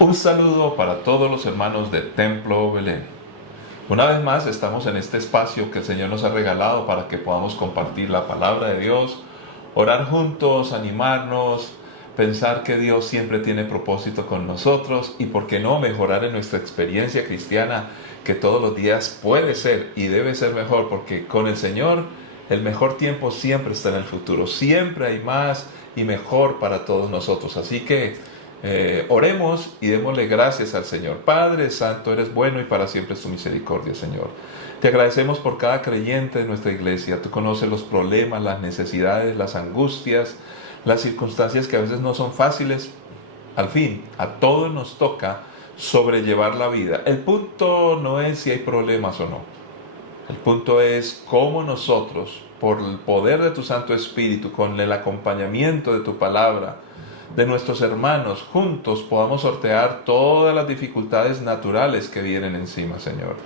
Un saludo para todos los hermanos de Templo Belén. Una vez más estamos en este espacio que el Señor nos ha regalado para que podamos compartir la palabra de Dios, orar juntos, animarnos, pensar que Dios siempre tiene propósito con nosotros y, por qué no, mejorar en nuestra experiencia cristiana, que todos los días puede ser y debe ser mejor, porque con el Señor el mejor tiempo siempre está en el futuro, siempre hay más y mejor para todos nosotros. Así que oremos y démosle gracias al Señor. Padre Santo, eres bueno y para siempre es tu misericordia, Señor. Te agradecemos por cada creyente de nuestra iglesia. Tú conoces los problemas, las necesidades, las angustias, las circunstancias que a veces no son fáciles. Al fin, a todos nos toca sobrellevar la vida. El punto no es si hay problemas o no. El punto es cómo nosotros, por el poder de tu Santo Espíritu, con el acompañamiento de tu palabra, de nuestros hermanos, juntos podamos sortear todas las dificultades naturales que vienen encima, Señor.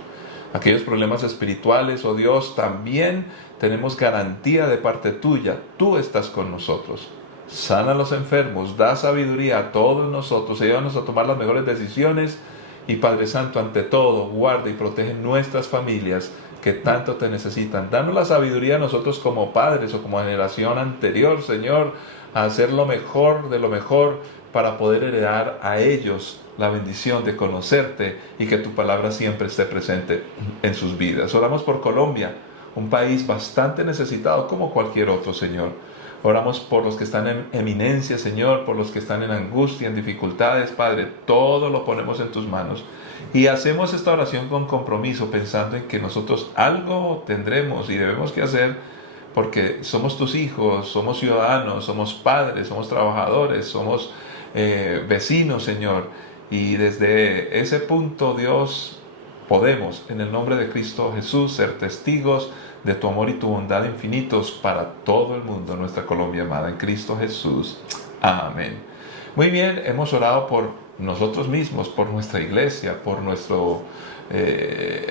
Aquellos problemas espirituales, oh Dios, también tenemos garantía de parte tuya. Tú estás con nosotros. Sana a los enfermos, da sabiduría a todos nosotros, ayúdanos a tomar las mejores decisiones. Y Padre Santo, ante todo, guarda y protege nuestras familias que tanto te necesitan. Danos la sabiduría a nosotros como padres o como generación anterior, Señor, a hacer lo mejor de lo mejor para poder heredar a ellos la bendición de conocerte y que tu palabra siempre esté presente en sus vidas. Oramos por Colombia, un país bastante necesitado como cualquier otro, Señor. Oramos por los que están en eminencia, Señor, por los que están en angustia, en dificultades, Padre. Todo lo ponemos en tus manos. Y hacemos esta oración con compromiso, pensando en que nosotros algo tendremos y debemos que hacer, porque somos tus hijos, somos ciudadanos, somos padres, somos trabajadores, somos vecinos, Señor. Y desde ese punto, Dios, podemos, en el nombre de Cristo Jesús, ser testigos de tu amor y tu bondad infinitos para todo el mundo, nuestra Colombia amada, en Cristo Jesús. Amén. Muy bien, hemos orado por nosotros mismos, por nuestra iglesia, por nuestro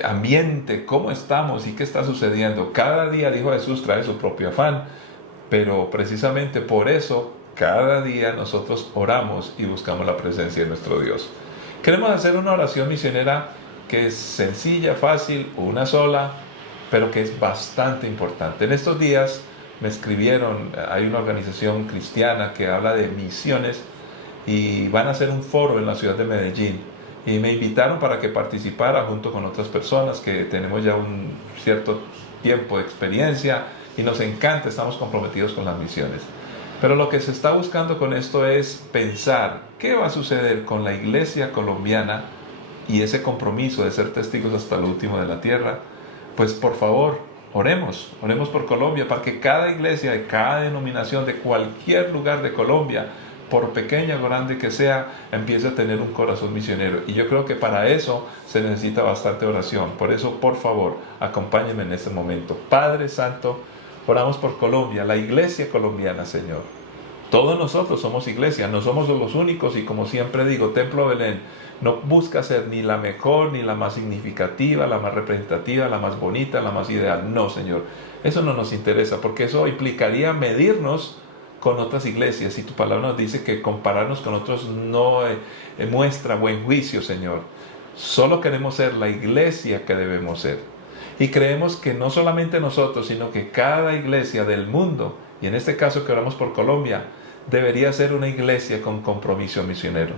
ambiente, cómo estamos y qué está sucediendo. Cada día, dijo Jesús, trae su propio afán, pero precisamente por eso, cada día nosotros oramos y buscamos la presencia de nuestro Dios. Queremos hacer una oración misionera que es sencilla, fácil, una sola, pero que es bastante importante. En estos días me escribieron, hay una organización cristiana que habla de misiones y van a hacer un foro en la ciudad de Medellín. Y me invitaron para que participara junto con otras personas que tenemos ya un cierto tiempo de experiencia y nos encanta, estamos comprometidos con las misiones. Pero lo que se está buscando con esto es pensar qué va a suceder con la iglesia colombiana y ese compromiso de ser testigos hasta lo último de la tierra. Pues por favor, oremos por Colombia, para que cada iglesia de cada denominación de cualquier lugar de Colombia, por pequeña o grande que sea, empiece a tener un corazón misionero. Y yo creo que para eso se necesita bastante oración. Por eso, por favor, acompáñenme en este momento. Padre Santo, oramos por Colombia, la iglesia colombiana, Señor. Todos nosotros somos iglesia, no somos los únicos, y como siempre digo, Templo Belén no busca ser ni la mejor, ni la más significativa, la más representativa, la más bonita, la más ideal. No, Señor, eso no nos interesa, porque eso implicaría medirnos con otras iglesias, y tu palabra nos dice que compararnos con otros no muestra buen juicio, Señor. Solo queremos ser la iglesia que debemos ser. Y creemos que no solamente nosotros, sino que cada iglesia del mundo, y en este caso que oramos por Colombia, debería ser una iglesia con compromiso misionero.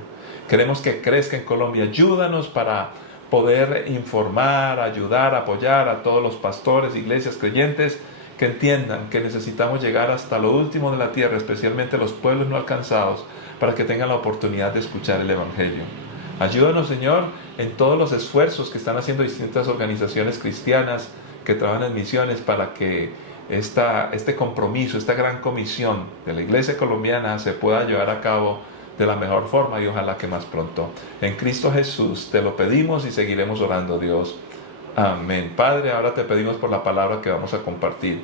Queremos que crezca en Colombia. Ayúdanos para poder informar, ayudar, apoyar a todos los pastores, iglesias, creyentes, que entiendan que necesitamos llegar hasta lo último de la tierra, especialmente los pueblos no alcanzados, para que tengan la oportunidad de escuchar el Evangelio. Ayúdanos, Señor, en todos los esfuerzos que están haciendo distintas organizaciones cristianas que trabajan en misiones, para que este compromiso, esta gran comisión de la iglesia colombiana se pueda llevar a cabo de la mejor forma, y ojalá que más pronto. En Cristo Jesús te lo pedimos y seguiremos orando, Dios. Amén. Padre, ahora te pedimos por la palabra que vamos a compartir,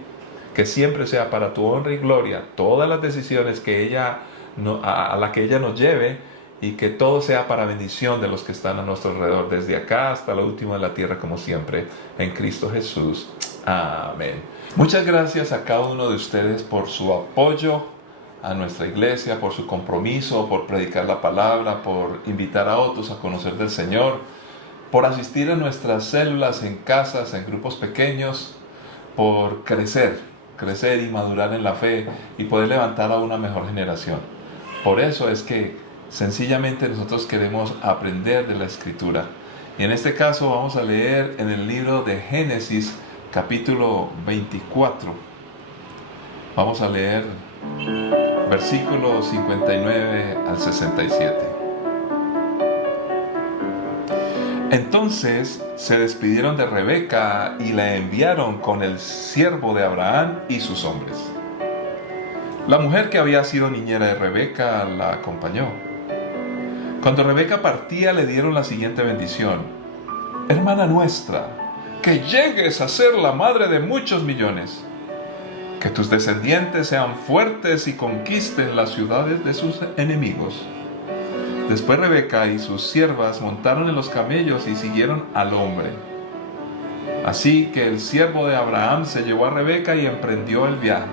que siempre sea para tu honra y gloria todas las decisiones que a la que ella nos lleve, y que todo sea para bendición de los que están a nuestro alrededor, desde acá hasta lo último de la tierra, como siempre, en Cristo Jesús. Amén. Muchas gracias a cada uno de ustedes por su apoyo a nuestra iglesia, por su compromiso, por predicar la palabra, por invitar a otros a conocer del Señor, por asistir a nuestras células en casas, en grupos pequeños, por crecer y madurar en la fe y poder levantar a una mejor generación. Por eso es que sencillamente nosotros queremos aprender de la Escritura. Y en este caso vamos a leer en el libro de Génesis, capítulo 24. Vamos a leer versículos 59 al 67. Entonces se despidieron de Rebeca y la enviaron con el siervo de Abraham y sus hombres. La mujer que había sido niñera de Rebeca la acompañó. Cuando Rebeca partía le dieron la siguiente bendición: hermana nuestra, que llegues a ser la madre de muchos millones, que tus descendientes sean fuertes y conquisten las ciudades de sus enemigos. Después Rebeca y sus siervas montaron en los camellos y siguieron al hombre. Así que el siervo de Abraham se llevó a Rebeca y emprendió el viaje.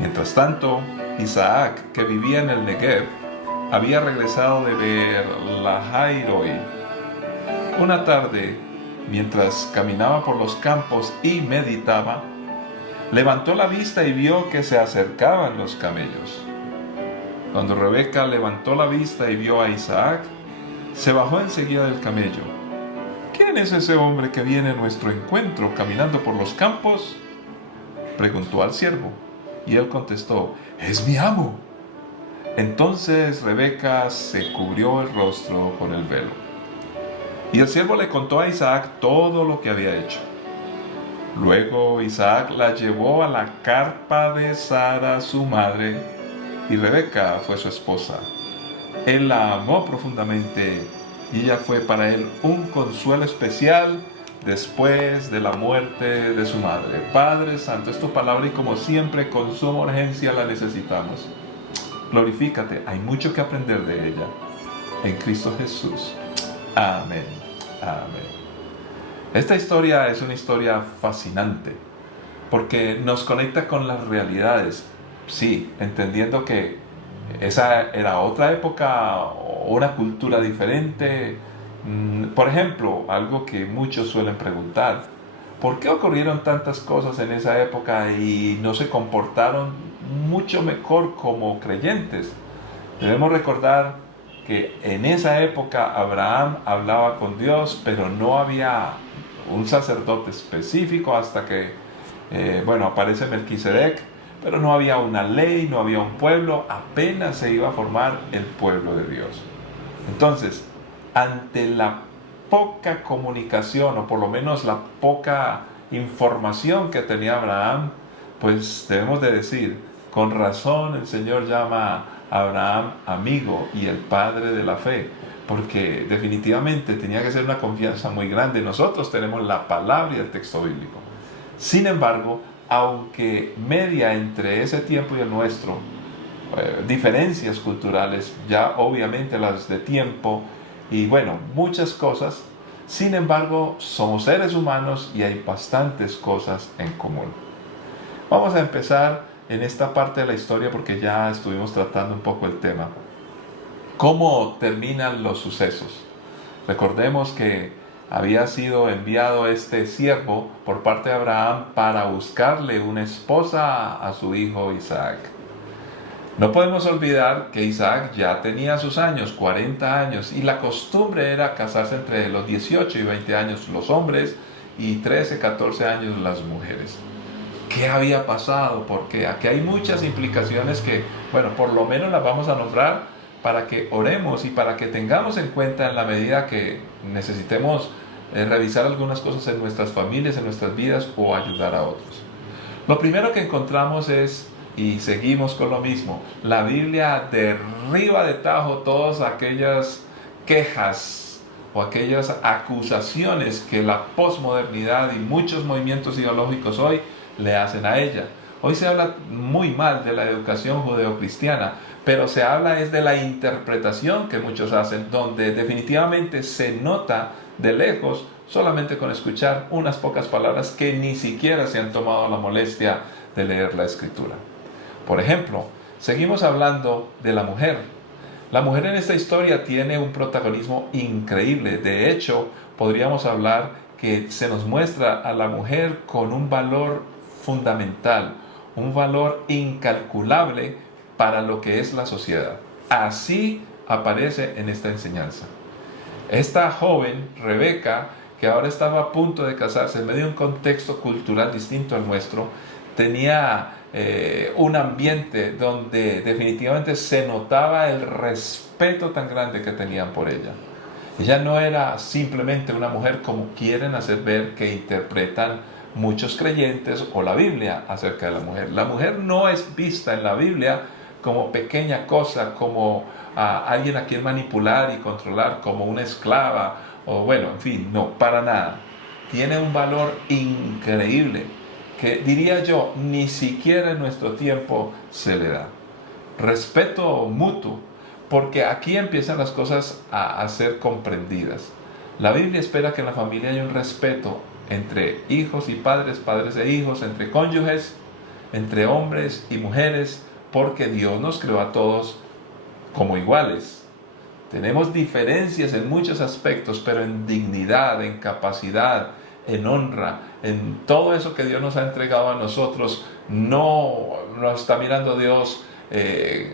Mientras tanto, Isaac, que vivía en el Negev, había regresado de Beer-lahai-roi. Una tarde, mientras caminaba por los campos y meditaba, levantó la vista y vio que se acercaban los camellos. Cuando Rebeca levantó la vista y vio a Isaac, se bajó enseguida del camello. ¿Quién es ese hombre que viene a nuestro encuentro caminando por los campos?, preguntó al siervo, y él contestó: es mi amo. Entonces Rebeca se cubrió el rostro con el velo. Y el siervo le contó a Isaac todo lo que había hecho. Luego Isaac la llevó a la carpa de Sara, su madre, y Rebeca fue su esposa. Él la amó profundamente y ella fue para él un consuelo especial después de la muerte de su madre. Padre Santo, es tu palabra y como siempre con suma urgencia la necesitamos. Glorifícate, hay mucho que aprender de ella. En Cristo Jesús. Amén. Amén. Esta historia es una historia fascinante porque nos conecta con las realidades. Sí, entendiendo que esa era otra época, una cultura diferente. Por ejemplo, algo que muchos suelen preguntar: ¿por qué ocurrieron tantas cosas en esa época y no se comportaron mucho mejor como creyentes? Debemos recordar que en esa época Abraham hablaba con Dios, pero no había un sacerdote específico hasta que, aparece Melquisedec. Pero no había una ley, no había un pueblo, apenas se iba a formar el pueblo de Dios. Entonces, ante la poca comunicación, o por lo menos la poca información que tenía Abraham, pues debemos de decir, con razón el Señor llama a Abraham amigo y el padre de la fe, porque definitivamente tenía que ser una confianza muy grande. Nosotros tenemos la palabra y el texto bíblico. Sin embargo, aunque media entre ese tiempo y el nuestro, diferencias culturales, ya obviamente las de tiempo y muchas cosas, sin embargo somos seres humanos y hay bastantes cosas en común. Vamos a empezar en esta parte de la historia porque ya estuvimos tratando un poco el tema. ¿Cómo terminan los sucesos? Recordemos que había sido enviado este siervo por parte de Abraham para buscarle una esposa a su hijo Isaac. No podemos olvidar que Isaac ya tenía sus años, 40 años, y la costumbre era casarse entre los 18 y 20 años los hombres y 13, 14 años las mujeres. ¿Qué había pasado? Porque aquí hay muchas implicaciones que, por lo menos las vamos a nombrar para que oremos y para que tengamos en cuenta en la medida que necesitemos revisar algunas cosas en nuestras familias, en nuestras vidas o ayudar a otros. Lo primero que encontramos es, y seguimos con lo mismo, la Biblia derriba de tajo todas aquellas quejas o aquellas acusaciones que la posmodernidad y muchos movimientos ideológicos hoy le hacen a ella. Hoy se habla muy mal de la educación judeocristiana, pero se habla es de la interpretación que muchos hacen, donde definitivamente se nota de lejos solamente con escuchar unas pocas palabras que ni siquiera se han tomado la molestia de leer la Escritura. Por ejemplo, Seguimos hablando de la mujer. La mujer en esta historia tiene un protagonismo increíble. De hecho, podríamos hablar que se nos muestra a la mujer con un valor fundamental, un valor incalculable para lo que es la sociedad. Así aparece en esta enseñanza. Esta joven, Rebeca, que ahora estaba a punto de casarse en medio de un contexto cultural distinto al nuestro, tenía un ambiente donde definitivamente se notaba el respeto tan grande que tenían por ella. Ella no era simplemente una mujer como quieren hacer ver que interpretan muchos creyentes o la Biblia acerca de la mujer. La mujer no es vista en la Biblia como pequeña cosa, como alguien a quien manipular y controlar, como una esclava, o bueno, en fin, no, para nada. Tiene un valor increíble que, diría yo, ni siquiera en nuestro tiempo se le da. Respeto mutuo, porque aquí empiezan las cosas a ser comprendidas. La Biblia espera que en la familia haya un respeto entre hijos y padres, padres e hijos, entre cónyuges, entre hombres y mujeres, porque Dios nos creó a todos como iguales. Tenemos diferencias en muchos aspectos, pero en dignidad, en capacidad, en honra, en todo eso que Dios nos ha entregado a nosotros, no nos está mirando Dios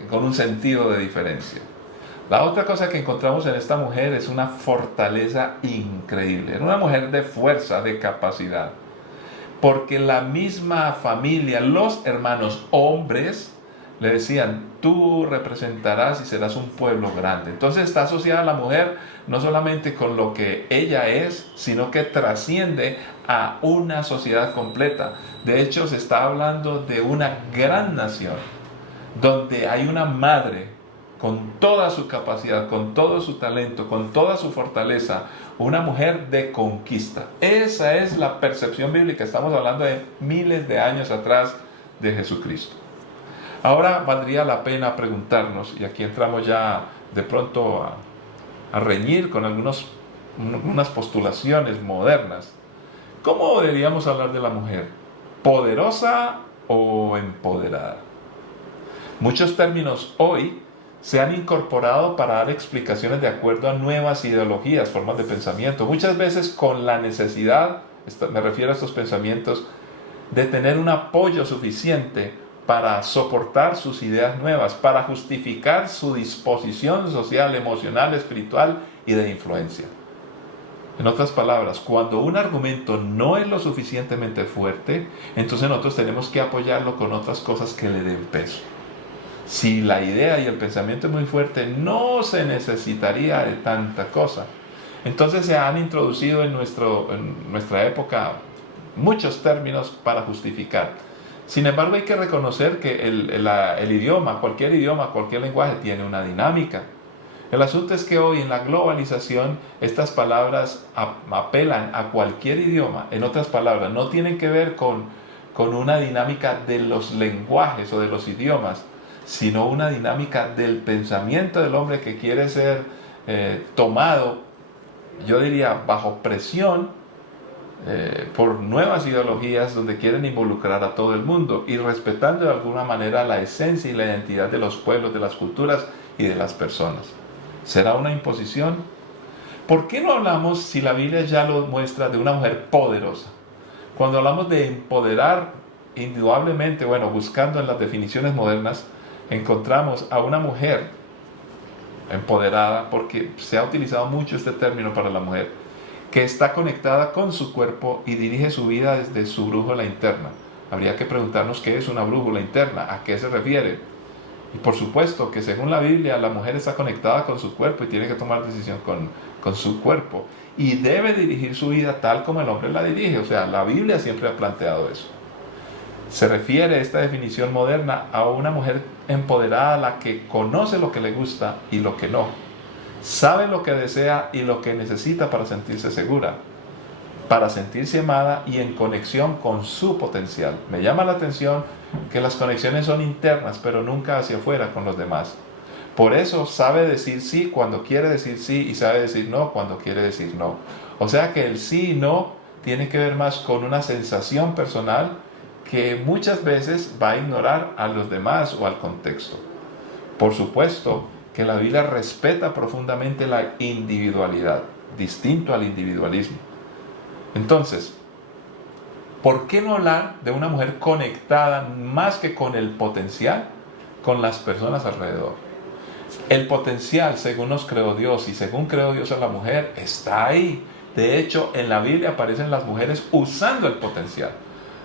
con un sentido de diferencia. La otra cosa que encontramos en esta mujer es una fortaleza increíble. Era una mujer de fuerza, de capacidad. Porque la misma familia, los hermanos hombres, le decían, tú representarás y serás un pueblo grande. Entonces está asociada a la mujer no solamente con lo que ella es, sino que trasciende a una sociedad completa. De hecho, se está hablando de una gran nación, donde hay una madre con toda su capacidad, con todo su talento, con toda su fortaleza, una mujer de conquista. Esa es la percepción bíblica. Estamos hablando de miles de años atrás de Jesucristo. Ahora valdría la pena preguntarnos, y aquí entramos ya de pronto a reñir con unas postulaciones modernas. ¿Cómo deberíamos hablar de la mujer? ¿Poderosa o empoderada? Muchos términos hoy se han incorporado para dar explicaciones de acuerdo a nuevas ideologías, formas de pensamiento, muchas veces con la necesidad, me refiero a estos pensamientos, de tener un apoyo suficiente para soportar sus ideas nuevas, para justificar su disposición social, emocional, espiritual y de influencia. En otras palabras, cuando un argumento no es lo suficientemente fuerte, entonces nosotros tenemos que apoyarlo con otras cosas que le den peso. Si la idea y el pensamiento es muy fuerte, no se necesitaría de tanta cosa. Entonces se han introducido en nuestra época muchos términos para justificar. Sin embargo, hay que reconocer que el idioma, cualquier lenguaje tiene una dinámica. El asunto es que hoy en la globalización estas palabras apelan a cualquier idioma. En otras palabras, no tienen que ver con una dinámica de los lenguajes o de los idiomas, sino una dinámica del pensamiento del hombre que quiere ser tomado, yo diría, bajo presión por nuevas ideologías donde quieren involucrar a todo el mundo y respetando de alguna manera la esencia y la identidad de los pueblos, de las culturas y de las personas. ¿Será una imposición? ¿Por qué no hablamos, si la Biblia ya lo muestra, de una mujer poderosa? Cuando hablamos de empoderar, indudablemente, buscando en las definiciones modernas, encontramos a una mujer empoderada, porque se ha utilizado mucho este término para la mujer, que está conectada con su cuerpo y dirige su vida desde su brújula interna. Habría que preguntarnos qué es una brújula interna, a qué se refiere. Y por supuesto que según la Biblia, la mujer está conectada con su cuerpo y tiene que tomar decisión con su cuerpo. Y debe dirigir su vida tal como el hombre la dirige. O sea, la Biblia siempre ha planteado eso. Se refiere esta definición moderna a una mujer empoderada, a la que conoce lo que le gusta y lo que no. Sabe lo que desea y lo que necesita para sentirse segura, para sentirse amada y en conexión con su potencial. Me llama la atención que las conexiones son internas, pero nunca hacia afuera con los demás. Por eso sabe decir sí cuando quiere decir sí y sabe decir no cuando quiere decir no. O sea que el sí y no tiene que ver más con una sensación personal que muchas veces va a ignorar a los demás o al contexto. Por supuesto que la Biblia respeta profundamente la individualidad, distinto al individualismo. Entonces, ¿por qué no hablar de una mujer conectada más que con el potencial, con las personas alrededor? El potencial, según nos creó Dios y según creó Dios a la mujer, está ahí. De hecho, en la Biblia aparecen las mujeres usando el potencial.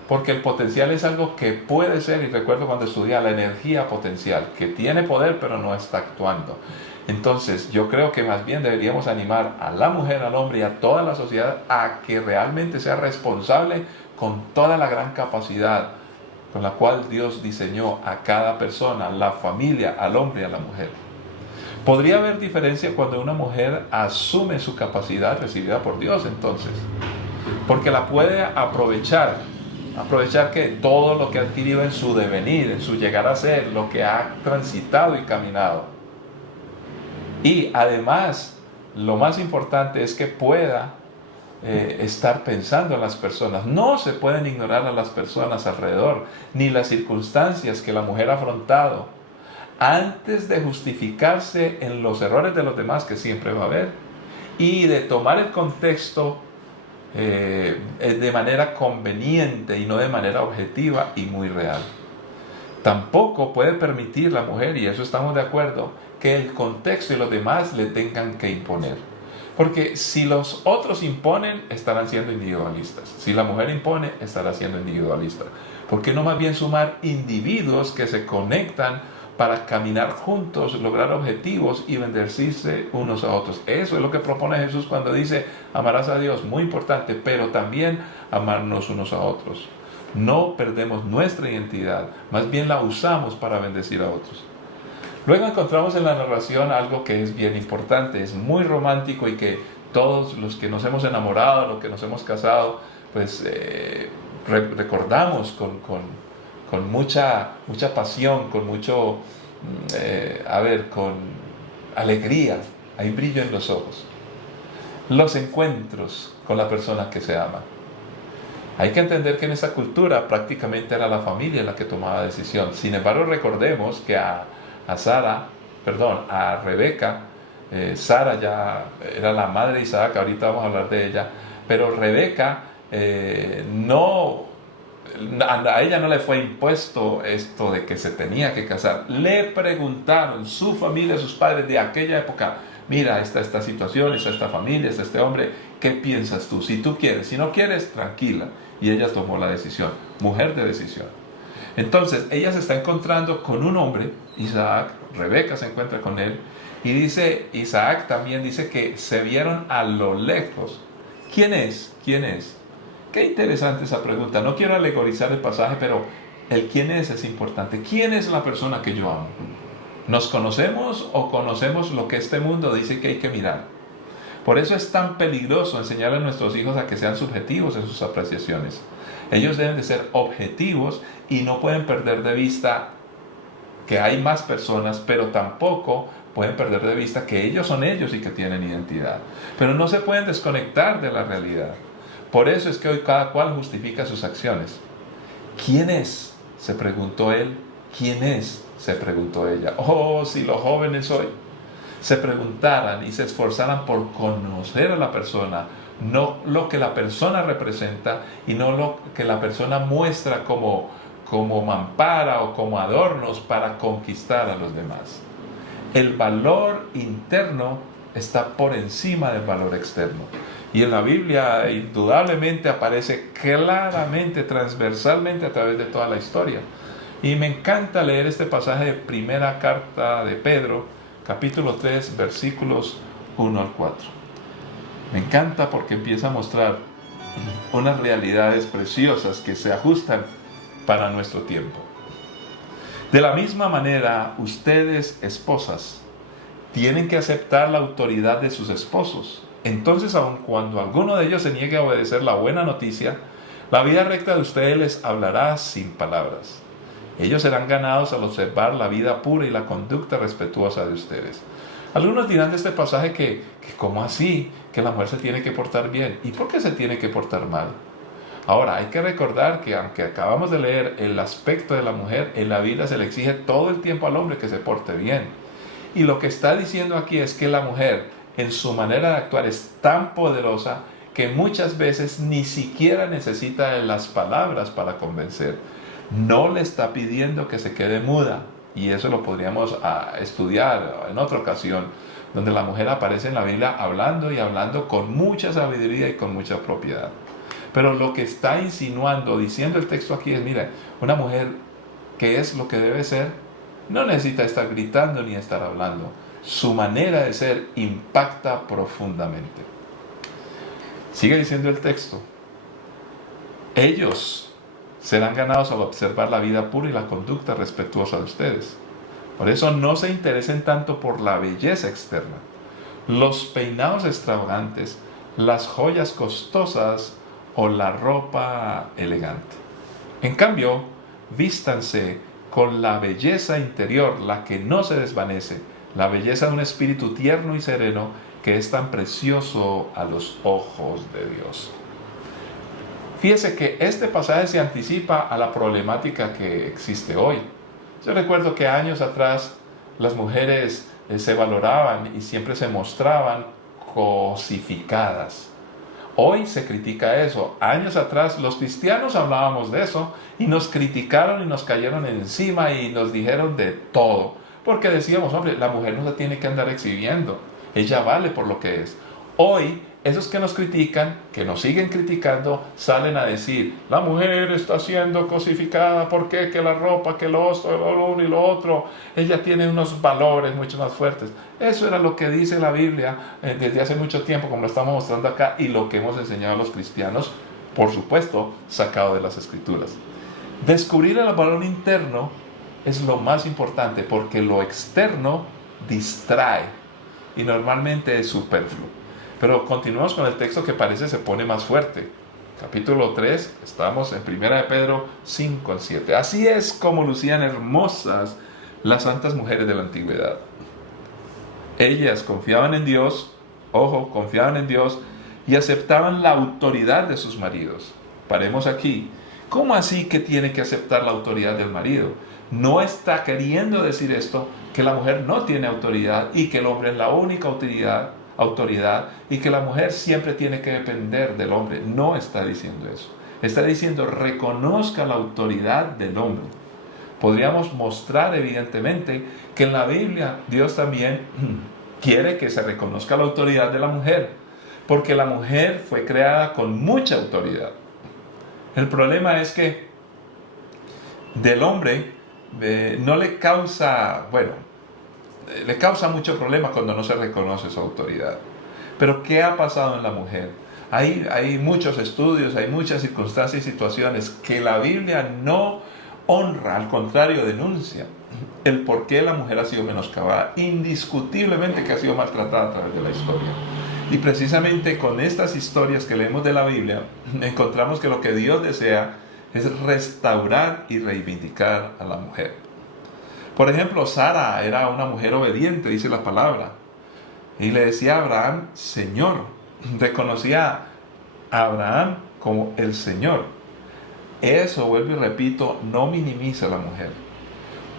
Porque el potencial es algo que puede ser, y recuerdo cuando estudié la energía potencial, que tiene poder pero no está actuando. Entonces, yo creo que más bien deberíamos animar a la mujer, al hombre y a toda la sociedad a que realmente sea responsable con toda la gran capacidad con la cual Dios diseñó a cada persona, la familia, al hombre y a la mujer. Podría haber diferencia cuando una mujer asume su capacidad recibida por Dios, entonces, porque la puede aprovechar que todo lo que ha adquirido en su devenir, en su llegar a ser, lo que ha transitado y caminado. Y además, lo más importante es que pueda estar pensando en las personas. No se pueden ignorar a las personas alrededor, ni las circunstancias que la mujer ha afrontado, antes de justificarse en los errores de los demás, que siempre va a haber, y de tomar el contexto de manera conveniente y no de manera objetiva y muy real. Tampoco puede permitir la mujer, y eso estamos de acuerdo, que el contexto y los demás le tengan que imponer. Porque si los otros imponen, estarán siendo individualistas. Si la mujer impone, estará siendo individualista. ¿Por qué no más bien sumar individuos que se conectan para caminar juntos, lograr objetivos y bendecirse unos a otros? Eso es lo que propone Jesús cuando dice, amarás a Dios, muy importante, pero también amarnos unos a otros. No perdemos nuestra identidad, más bien la usamos para bendecir a otros. Luego encontramos en la narración algo que es bien importante, es muy romántico y que todos los que nos hemos enamorado, los que nos hemos casado, pues recordamos con mucha pasión, con mucho, con alegría, hay brillo en los ojos. Los encuentros con la persona que se ama. Hay que entender que en esa cultura prácticamente era la familia la que tomaba la decisión. Sin embargo, recordemos que a Rebeca, Sara ya era la madre de Isaac, ahorita vamos a hablar de ella, pero Rebeca a ella no le fue impuesto esto de que se tenía que casar. Le preguntaron su familia, sus padres de aquella época, mira, está esta situación, está esta familia, está este hombre, ¿qué piensas tú? Si tú quieres, si no quieres, tranquila. Y ella tomó la decisión, mujer de decisión. Entonces, ella se está encontrando con un hombre, Isaac, Rebeca se encuentra con él, y dice, Isaac también dice que se vieron a lo lejos. ¿Quién es? ¿Quién es? Qué interesante esa pregunta. No quiero alegorizar el pasaje, pero el quién es importante. ¿Quién es la persona que yo amo? ¿Nos conocemos o conocemos lo que este mundo dice que hay que mirar? Por eso es tan peligroso enseñarle a nuestros hijos a que sean subjetivos en sus apreciaciones. Ellos deben de ser objetivos y no pueden perder de vista que hay más personas, pero tampoco pueden perder de vista que ellos son ellos y que tienen identidad. Pero no se pueden desconectar de la realidad. Por eso es que hoy cada cual justifica sus acciones. ¿Quién es?, se preguntó él. ¿Quién es?, se preguntó ella. Oh, si los jóvenes hoy se preguntaran y se esforzaran por conocer a la persona, no lo que la persona representa y no lo que la persona muestra como mampara o como adornos para conquistar a los demás. El valor interno está por encima del valor externo. Y en la Biblia indudablemente aparece claramente, transversalmente a través de toda la historia. Y me encanta leer este pasaje de primera carta de Pedro, capítulo 3, versículos 1 al 4. Me encanta porque empieza a mostrar unas realidades preciosas que se ajustan para nuestro tiempo. De la misma manera, ustedes, esposas, tienen que aceptar la autoridad de sus esposos. Entonces, aun cuando alguno de ellos se niegue a obedecer la buena noticia, la vida recta de ustedes les hablará sin palabras. Ellos serán ganados al observar la vida pura y la conducta respetuosa de ustedes. Algunos dirán de este pasaje que ¿cómo así? Que la mujer se tiene que portar bien. ¿Y por qué se tiene que portar mal? Ahora, hay que recordar que aunque acabamos de leer el aspecto de la mujer, en la Biblia se le exige todo el tiempo al hombre que se porte bien. Y lo que está diciendo aquí es que la mujer, en su manera de actuar, es tan poderosa que muchas veces ni siquiera necesita de las palabras para convencer. No le está pidiendo que se quede muda. Y eso lo podríamos estudiar en otra ocasión, donde la mujer aparece en la Biblia hablando y hablando con mucha sabiduría y con mucha propiedad. Pero lo que está insinuando, diciendo el texto aquí es, mira, una mujer que es lo que debe ser, no necesita estar gritando ni estar hablando. Su manera de ser impacta profundamente. Sigue diciendo el texto. Ellos serán ganados al observar la vida pura y la conducta respetuosa de ustedes. Por eso no se interesen tanto por la belleza externa, los peinados extravagantes, las joyas costosas o la ropa elegante. En cambio, vístanse con la belleza interior, la que no se desvanece, la belleza de un espíritu tierno y sereno que es tan precioso a los ojos de Dios. Fíjese que este pasaje se anticipa a la problemática que existe hoy. Yo recuerdo que años atrás las mujeres se valoraban y siempre se mostraban cosificadas. Hoy se critica eso. Años atrás los cristianos hablábamos de eso y nos criticaron y nos cayeron encima y nos dijeron de todo. Porque decíamos, hombre, la mujer no se tiene que andar exhibiendo. Ella vale por lo que es. Hoy, esos que nos critican, que nos siguen criticando, salen a decir, la mujer está siendo cosificada, ¿por qué? Que la ropa, que lo otro, lo uno y lo otro. Ella tiene unos valores mucho más fuertes. Eso era lo que dice la Biblia desde hace mucho tiempo, como lo estamos mostrando acá, y lo que hemos enseñado a los cristianos, por supuesto, sacado de las Escrituras. Descubrir el valor interno es lo más importante, porque lo externo distrae y normalmente es superfluo. Pero continuamos con el texto que parece se pone más fuerte. Capítulo 3, estamos en 1 de Pedro 5 al 7. Así es como lucían hermosas las santas mujeres de la antigüedad. Ellas confiaban en Dios, confiaban en Dios y aceptaban la autoridad de sus maridos. Paremos aquí. ¿Cómo así que tiene que aceptar la autoridad del marido? No está queriendo decir esto que la mujer no tiene autoridad y que el hombre es la única autoridad y que la mujer siempre tiene que depender del hombre. No está diciendo eso. Está diciendo reconozca la autoridad del hombre. Podríamos mostrar evidentemente que en la Biblia Dios también quiere que se reconozca la autoridad de la mujer, porque la mujer fue creada con mucha autoridad. El problema es que del hombre no le causa, le causa mucho problema cuando no se reconoce su autoridad. Pero ¿qué ha pasado en la mujer? Hay muchos estudios, hay muchas circunstancias y situaciones que la Biblia no honra, al contrario denuncia el por qué la mujer ha sido menoscabada, indiscutiblemente que ha sido maltratada a través de la historia. Y precisamente con estas historias que leemos de la Biblia, encontramos que lo que Dios desea es restaurar y reivindicar a la mujer. Por ejemplo, Sara era una mujer obediente, dice la palabra, y le decía a Abraham, Señor. Reconocía a Abraham como el Señor. Eso, vuelvo y repito, no minimiza a la mujer.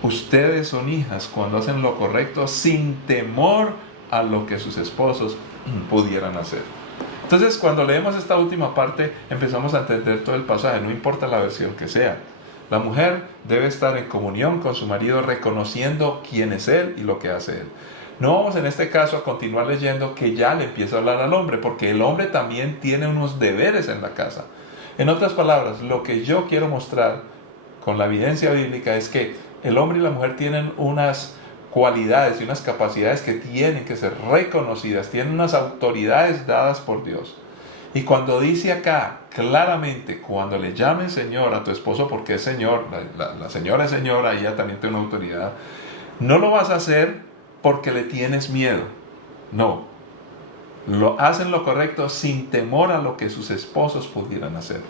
Ustedes son hijas cuando hacen lo correcto sin temor a lo que sus esposos pudieran hacer. Entonces, cuando leemos esta última parte, empezamos a entender todo el pasaje, no importa la versión que sea. La mujer debe estar en comunión con su marido, reconociendo quién es él y lo que hace él. No vamos en este caso a continuar leyendo que ya le empieza a hablar al hombre, porque el hombre también tiene unos deberes en la casa. En otras palabras, lo que yo quiero mostrar con la evidencia bíblica es que el hombre y la mujer tienen unas cualidades y unas capacidades que tienen que ser reconocidas, tienen unas autoridades dadas por Dios. Y cuando dice acá claramente, cuando le llamen Señor a tu esposo, porque es Señor, la señora es señora y ella también tiene una autoridad, no lo vas a hacer porque le tienes miedo. No, hacen lo correcto sin temor a lo que sus esposos pudieran hacer.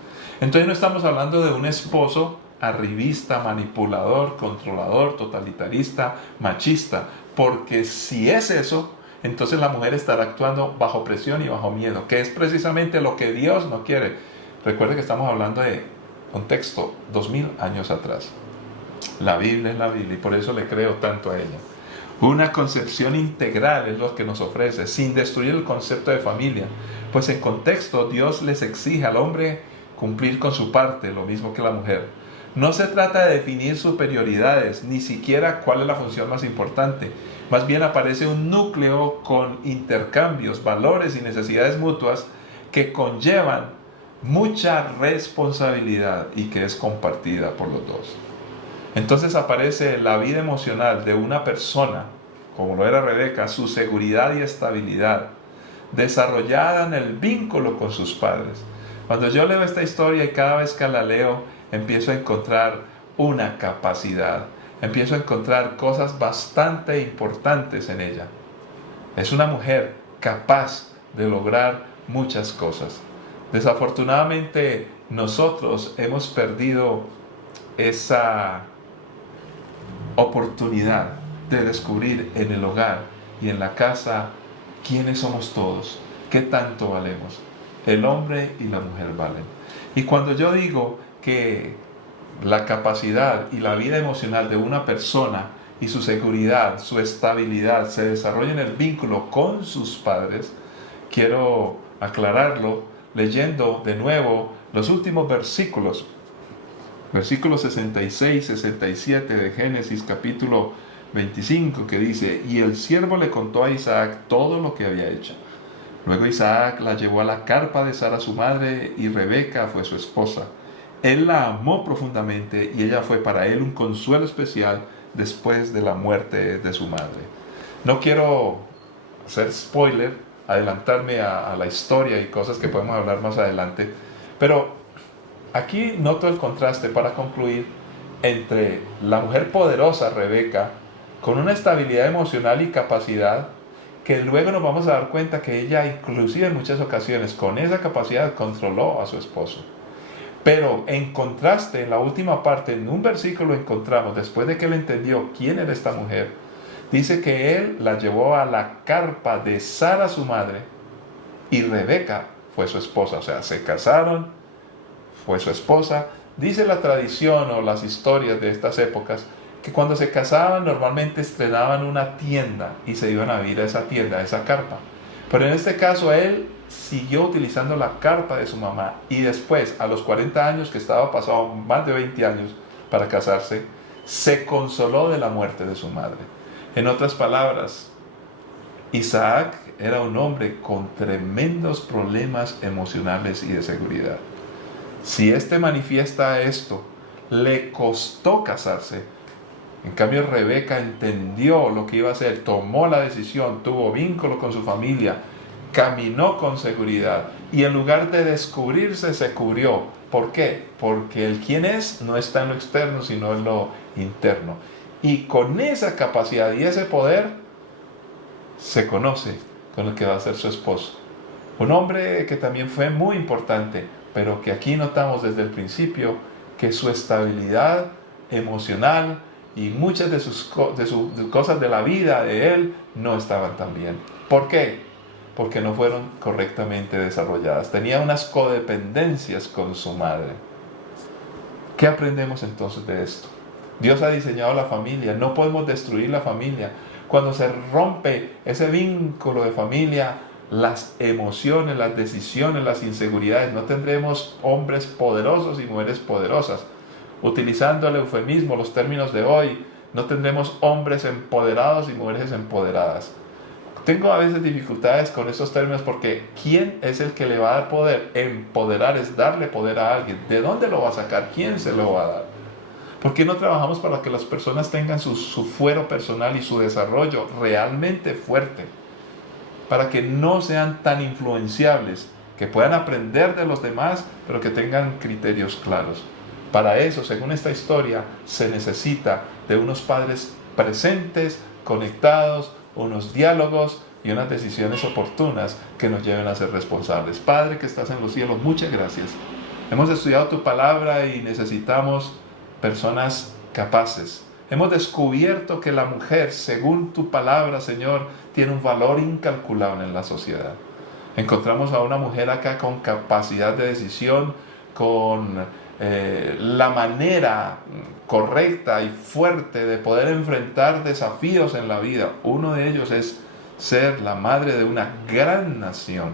Entonces no estamos hablando de un esposo arribista, manipulador, controlador, totalitarista, machista, porque si es eso, entonces la mujer estará actuando bajo presión y bajo miedo, que es precisamente lo que Dios no quiere. Recuerde que estamos hablando de un texto 2000 años atrás. La Biblia es la Biblia y por eso le creo tanto a ella. Una concepción integral es lo que nos ofrece, sin destruir el concepto de familia. Pues en contexto Dios les exige al hombre cumplir con su parte, lo mismo que la mujer. No se trata de definir superioridades, ni siquiera cuál es la función más importante. Más bien aparece un núcleo con intercambios, valores y necesidades mutuas que conllevan mucha responsabilidad y que es compartida por los dos. Entonces aparece la vida emocional de una persona, como lo era Rebeca, su seguridad y estabilidad, desarrollada en el vínculo con sus padres. Cuando yo leo esta historia y cada vez que la leo, empiezo a encontrar una capacidad, empiezo a encontrar cosas bastante importantes en ella. Es una mujer capaz de lograr muchas cosas. Desafortunadamente, nosotros hemos perdido esa oportunidad de descubrir en el hogar y en la casa quiénes somos todos, qué tanto valemos. El hombre y la mujer valen. Y cuando yo digo que la capacidad y la vida emocional de una persona y su seguridad, su estabilidad se desarrolla en el vínculo con sus padres, quiero aclararlo leyendo de nuevo los últimos versículos. Versículos 66, 67 de Génesis capítulo 25, que dice: y el siervo le contó a Isaac todo lo que había hecho. Luego Isaac la llevó a la carpa de Sara su madre, y Rebeca fue su esposa. Él la amó profundamente y ella fue para él un consuelo especial después de la muerte de su madre. No quiero hacer spoiler, adelantarme a la historia y cosas que podemos hablar más adelante, pero aquí noto el contraste para concluir entre la mujer poderosa Rebeca con una estabilidad emocional y capacidad que luego nos vamos a dar cuenta que ella inclusive en muchas ocasiones con esa capacidad controló a su esposo. Pero en contraste, en la última parte, en un versículo encontramos, después de que él entendió quién era esta mujer, dice que él la llevó a la carpa de Sara su madre y Rebeca fue su esposa. O sea, se casaron, fue su esposa. Dice la tradición o las historias de estas épocas que cuando se casaban normalmente estrenaban una tienda y se iban a vivir a esa tienda, a esa carpa. Pero en este caso él siguió utilizando la carpa de su mamá y después, a los 40 años, que estaba pasado más de 20 años para casarse, se consoló de la muerte de su madre. En otras palabras, Isaac era un hombre con tremendos problemas emocionales y de seguridad. Si éste manifiesta esto, le costó casarse. En cambio, Rebeca entendió lo que iba a hacer, tomó la decisión, tuvo vínculo con su familia, caminó con seguridad y en lugar de descubrirse, se cubrió. ¿Por qué? Porque el quién es no está en lo externo, sino en lo interno. Y con esa capacidad y ese poder, se conoce con el que va a ser su esposo. Un hombre que también fue muy importante, pero que aquí notamos desde el principio que su estabilidad emocional y muchas de sus cosas de la vida de él no estaban tan bien. ¿Por qué? Porque no fueron correctamente desarrolladas. Tenía unas codependencias con su madre. ¿Qué aprendemos entonces de esto? Dios ha diseñado la familia, no podemos destruir la familia. Cuando se rompe ese vínculo de familia, las emociones, las decisiones, las inseguridades, no tendremos hombres poderosos y mujeres poderosas. Utilizando el eufemismo, los términos de hoy, no tendremos hombres empoderados y mujeres empoderadas. Tengo a veces dificultades con esos términos porque ¿quién es el que le va a dar poder? Empoderar es darle poder a alguien. ¿De dónde lo va a sacar? ¿Quién se lo va a dar? ¿Por qué no trabajamos para que las personas tengan su fuero personal y su desarrollo realmente fuerte? Para que no sean tan influenciables, que puedan aprender de los demás, pero que tengan criterios claros. Para eso, según esta historia, se necesita de unos padres presentes, conectados, unos diálogos y unas decisiones oportunas que nos lleven a ser responsables. Padre que estás en los cielos, muchas gracias. Hemos estudiado tu palabra y necesitamos personas capaces. Hemos descubierto que la mujer, según tu palabra, Señor, tiene un valor incalculable en la sociedad. Encontramos a una mujer acá con capacidad de decisión, con la manera correcta y fuerte de poder enfrentar desafíos en la vida. Uno de ellos es ser la madre de una gran nación,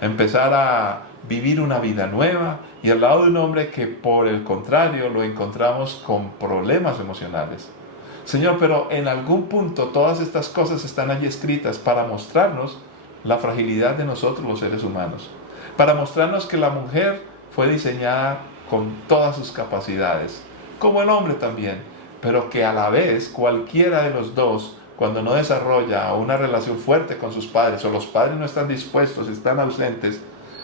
empezar a vivir una vida nueva y al lado de un hombre que por el contrario lo encontramos con problemas emocionales. Señor, pero en algún punto todas estas cosas están allí escritas para mostrarnos la fragilidad de nosotros los seres humanos, para mostrarnos que la mujer fue diseñada con todas sus capacidades, como el hombre también, pero que a la vez cualquiera de los dos, cuando no desarrolla una relación fuerte con sus padres o los padres no están dispuestos, están ausentes,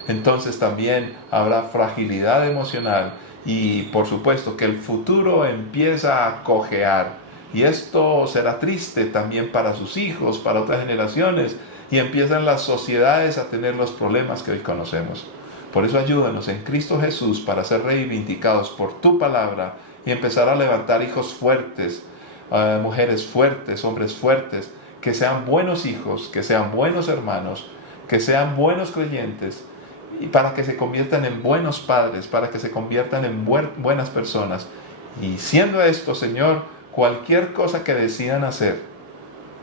entonces también habrá fragilidad emocional y por supuesto que el futuro empieza a cojear. Y esto será triste también para sus hijos, para otras generaciones, y empiezan las sociedades a tener los problemas que hoy conocemos. Por eso ayúdanos en Cristo Jesús para ser reivindicados por tu palabra y empezar a levantar hijos fuertes, mujeres fuertes, hombres fuertes, que sean buenos hijos, que sean buenos hermanos, que sean buenos creyentes, y para que se conviertan en buenos padres, para que se conviertan en buenas personas. Y siendo esto, Señor, cualquier cosa que decidan hacer,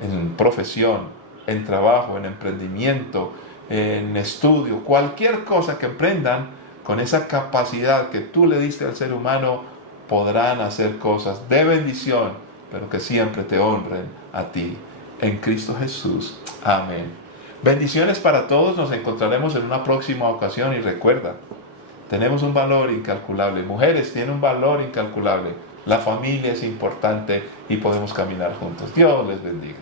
en profesión, en trabajo, en emprendimiento, en estudio, cualquier cosa que emprendan, con esa capacidad que tú le diste al ser humano, podrán hacer cosas de bendición, pero que siempre te honren a ti. En Cristo Jesús. Amén. Bendiciones para todos. Nos encontraremos en una próxima ocasión y recuerda, tenemos un valor incalculable. Mujeres tienen un valor incalculable. La familia es importante y podemos caminar juntos. Dios les bendiga.